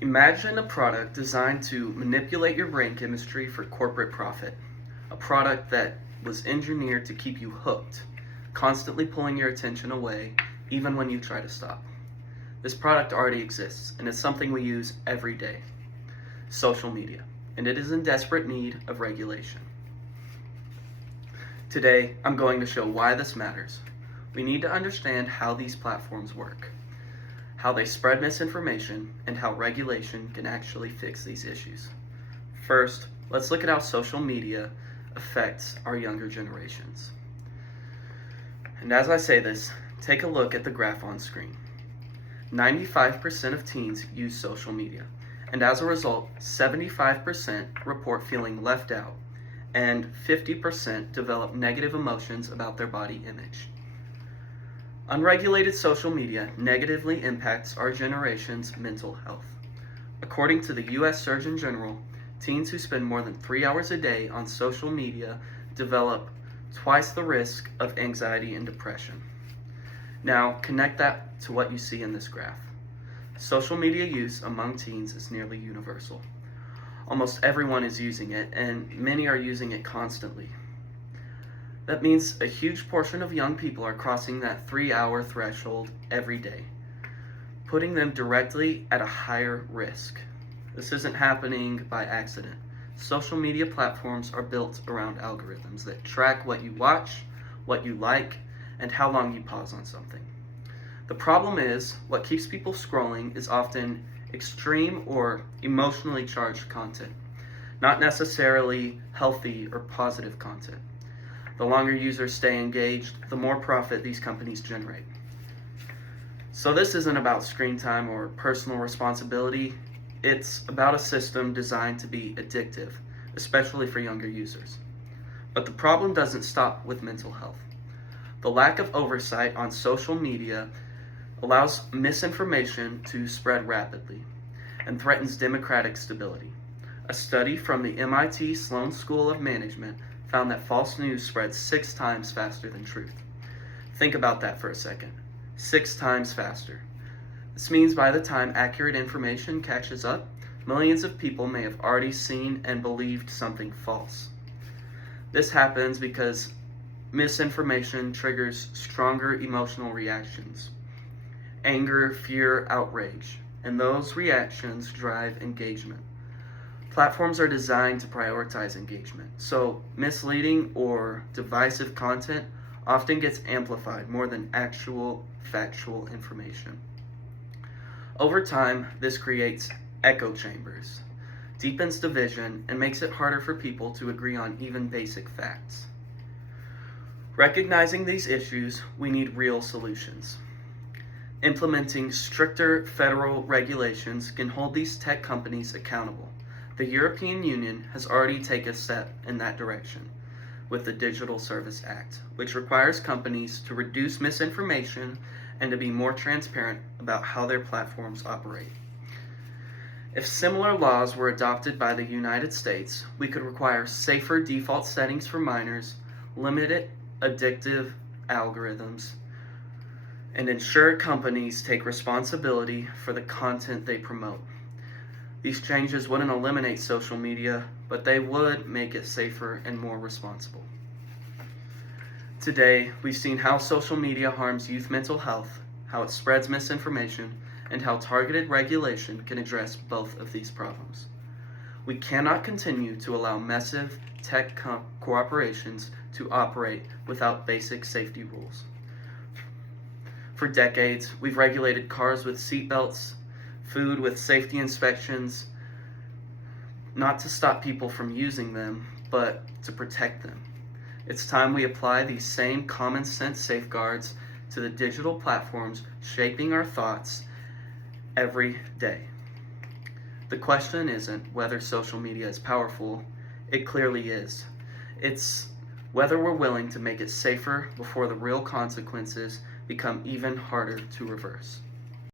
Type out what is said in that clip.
Imagine a product designed to manipulate your brain chemistry for corporate profit. A product that was engineered to keep you hooked, constantly pulling your attention away, even when you try to stop. This product already exists, and it's something we use every day. Social media, and it is in desperate need of regulation. Today, I'm going to show why this matters. We need to understand how these platforms work, how they spread misinformation, and how regulation can actually fix these issues. First, let's look at how social media affects our younger generations. And as I say this, take a look at the graph on screen. 95% of teens use social media, and as a result, 75% report feeling left out, and 50% develop negative emotions about their body image. Unregulated social media negatively impacts our generation's mental health. According to the U.S. Surgeon General, teens who spend more than 3 hours a day on social media develop twice the risk of anxiety and depression. Now, connect that to what you see in this graph. Social media use among teens is nearly universal. Almost everyone is using it, and many are using it constantly. That means a huge portion of young people are crossing that 3-hour threshold every day, putting them directly at a higher risk. This isn't happening by accident. Social media platforms are built around algorithms that track what you watch, what you like, and how long you pause on something. The problem is, what keeps people scrolling is often extreme or emotionally charged content, not necessarily healthy or positive content. The longer users stay engaged, the more profit these companies generate. So this isn't about screen time or personal responsibility. It's about a system designed to be addictive, especially for younger users. But the problem doesn't stop with mental health. The lack of oversight on social media allows misinformation to spread rapidly and threatens democratic stability. A study from the MIT Sloan School of Management found that false news spreads 6 times faster than truth. Think about that for a second. 6 times faster. This means by the time accurate information catches up, millions of people may have already seen and believed something false. This happens because misinformation triggers stronger emotional reactions. Anger, fear, outrage, and those reactions drive engagement. Platforms are designed to prioritize engagement, so misleading or divisive content often gets amplified more than actual factual information. Over time, this creates echo chambers, deepens division, and makes it harder for people to agree on even basic facts. Recognizing these issues, we need real solutions. Implementing stricter federal regulations can hold these tech companies accountable. The European Union has already taken a step in that direction with the Digital Service Act, which requires companies to reduce misinformation and to be more transparent about how their platforms operate. If similar laws were adopted by the United States, we could require safer default settings for minors, limited addictive algorithms, and ensure companies take responsibility for the content they promote. These changes wouldn't eliminate social media, but they would make it safer and more responsible. Today, we've seen how social media harms youth mental health, how it spreads misinformation, and how targeted regulation can address both of these problems. We cannot continue to allow massive tech corporations to operate without basic safety rules. For decades, we've regulated cars with seatbelts, food with safety inspections, not to stop people from using them, but to protect them. It's time we apply these same common sense safeguards to the digital platforms shaping our thoughts every day. The question isn't whether social media is powerful, it clearly is. It's whether we're willing to make it safer before the real consequences become even harder to reverse.